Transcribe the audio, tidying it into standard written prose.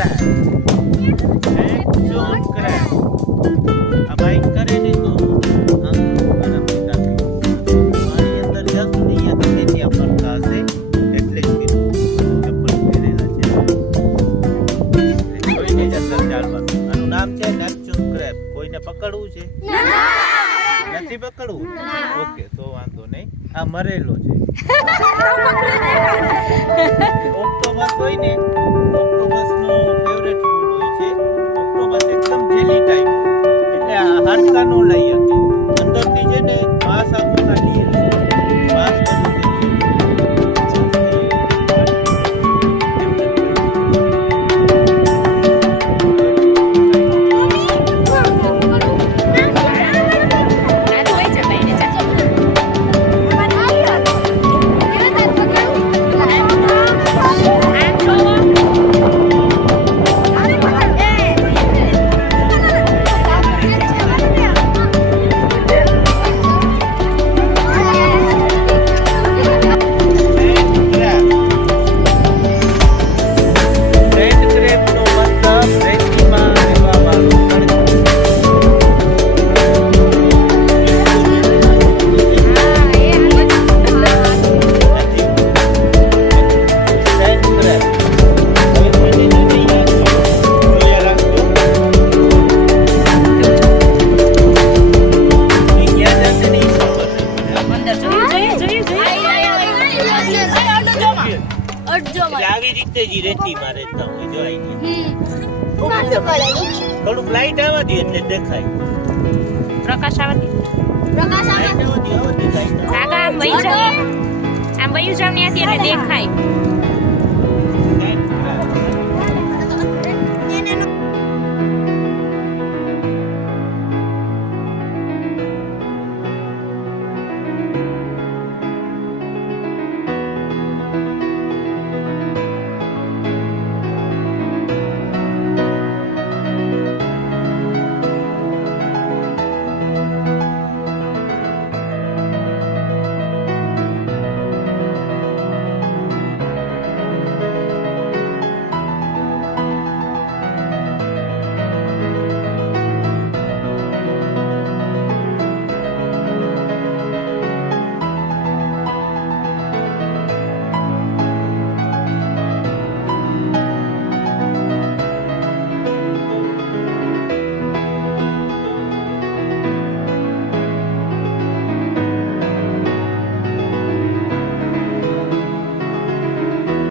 આ બાઈક કરે ને તો આમ પાણી અંદર જતું નહીં ત્યાં ફરતા હશે એટલે જ કીધું ચપ્પલ પહેરેલા છે કોઈને જ અંદર ચાલવાનું. આનું નામ છે નેપચ્યુન ક્રેબ. કોઈને પકડવું છે? નથી પકડવું? ઓકે, તો વાંધો નહીં. આ મરેલો છે. ઓક્ટોપસ હોય ને, ઓક્ટોપસ નો ફેવરેટ ફૂડ હોય છે. ઓક્ટોપસ એકદમ જેલી ટાઈપ એટલે આ હાડકા નો લઈ શકે. અંદરથી છે ને માંસ આખું કાઢી લે. માંસ આવી રીતે જ રેતીમાં રહેતા હોય જોઈ થોડુંક લાઈટ આવવા દે એટલે દેખાય. પ્રકાશ આવવા દે. લાઈટ આવવા દે. કાકા આમ વહી જાવ ને ત્યાંથી એટલે દેખાય.